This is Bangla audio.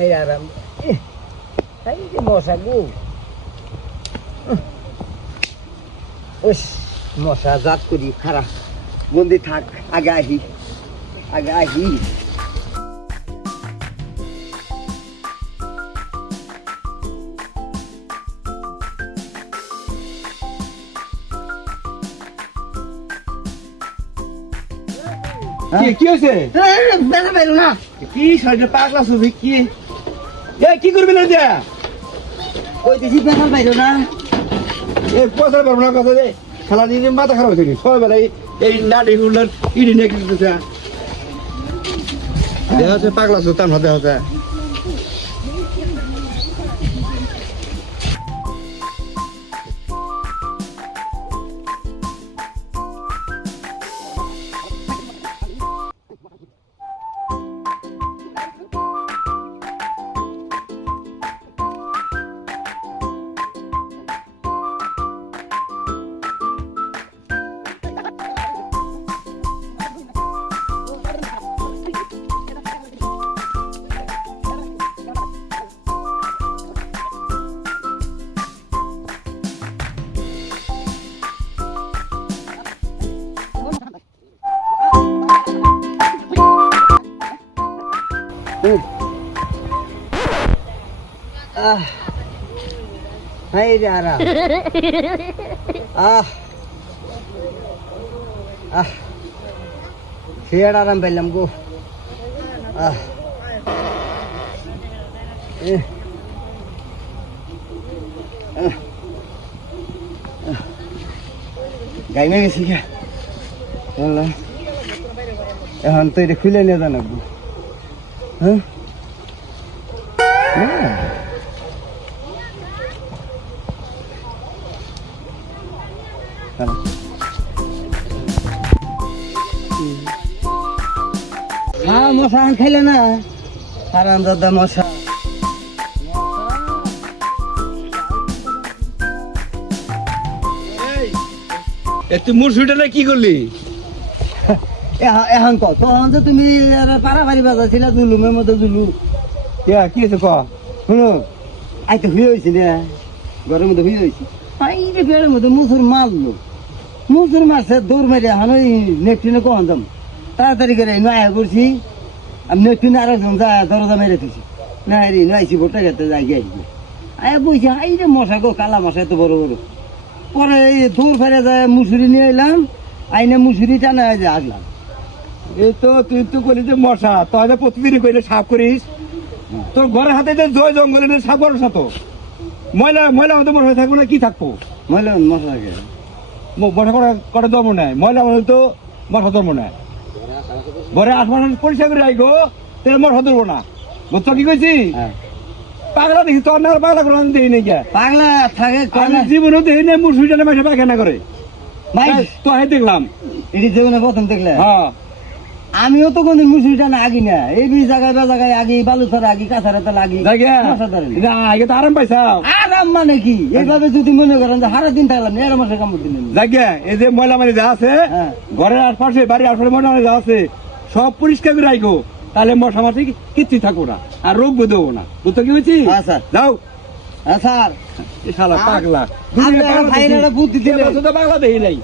এই আরাম এই যে মশা গো ওস মশা জাত করি খারাপ বন্দি থাক আগে আহি কি হয়েছে বেলা বেরো না কি সাইডে পাগলা ছবি কি কি করবি না যা ওই দেখি বেলা বেরো না এই পয়সা পারবো না কথা খেলা নিয়ে মাথা খারাপ হয়েছে সবাই এই নাড়ি হুন্ডার ইডি নিয়ে কিছু দেখা হচ্ছে পাগলা ছবি তার হাতে হচ্ছে এই রে আরাম ফের আরাম পেলাম গো গাইমে গেছি কে এখন তো এটা খুলে নিয়ে জানাবো হ্যাঁ মশা খাইলে না আরাম দাদা মশা তুই মুরসুটা কি করলি এখন তখন তো তুমি পাড়াপাড়ি বাজাইছিলা জুলুমের মতো জুলু কি আছে ক শুনো আই তো হুয়ে হয়েছি না ঘরের মধ্যে হুয়ে হয়েছি আইরে বেড়ের মধ্যে মুসুর মারছে দৌড় মারি এখন ওই নেকটিনে কখন যাম তাড়াতাড়ি করে নয়া করছি আমি নেকটিনে আরেকজন যা দরজা মেরে থুছি না রে নয়াইছি ভোটটা খেতে যাই আসবে আয় বলছি আইরে মশা গো কালা মশা এত বড় বড় পরে এই দৌড় ফেরে যায় মুসুরি নিয়ে এলাম আইনে মুসুরি টানা আসলাম এই তো তুই তো করি যে মশা তাহলে প্রতিদিনই কইলে সাফ করিস তোর ঘরের হাতে যে জয় জঙ্গলে সাফ করিস না তো ময়লা হতে মশা থাকবো না কি থাকবো ময়লা মশা থাকে মশা করে জন্ম নেয় ময়লা হলে তো মশা জন্ম নেয় ঘরে আসমান পরিষ্কার করে আইগো তাহলে মশা ধরবো না বুঝছো কি কইছি পাগলা দেখি তোর না পাগলা করে দেখি নাই পাগলা থাকে জীবনেও দেখি নাই মুরসুইটা মাসে পায়খানা করে তো দেখলাম এটি জীবনে প্রথম দেখলে হ্যাঁ আমিও তো কোনদিন মুসুরিটা না আগি না এই জায়গায় আগি বালুছড়া আগি কাছাড়াতে লাগি আগে তো আরাম পাইছা আরাম মানে কি এইভাবে যদি মনে করেন যে সারা দিন থাকলাম এর মাসে কামড় দিলেন জায়গা এই যে ময়লা মানে যা আছে ঘরের আশপাশে বাড়ির আশপাশে ময়লা মানে যা আছে সব পরিষ্কার করে রাখো তাহলে মশা মাছি কিচ্ছু থাকবো না আর রোগ দেবো না বুঝতে কি হয়েছি যাও স্যার পাগলা বুদ্ধি দিলে পাগলা দেখি নাই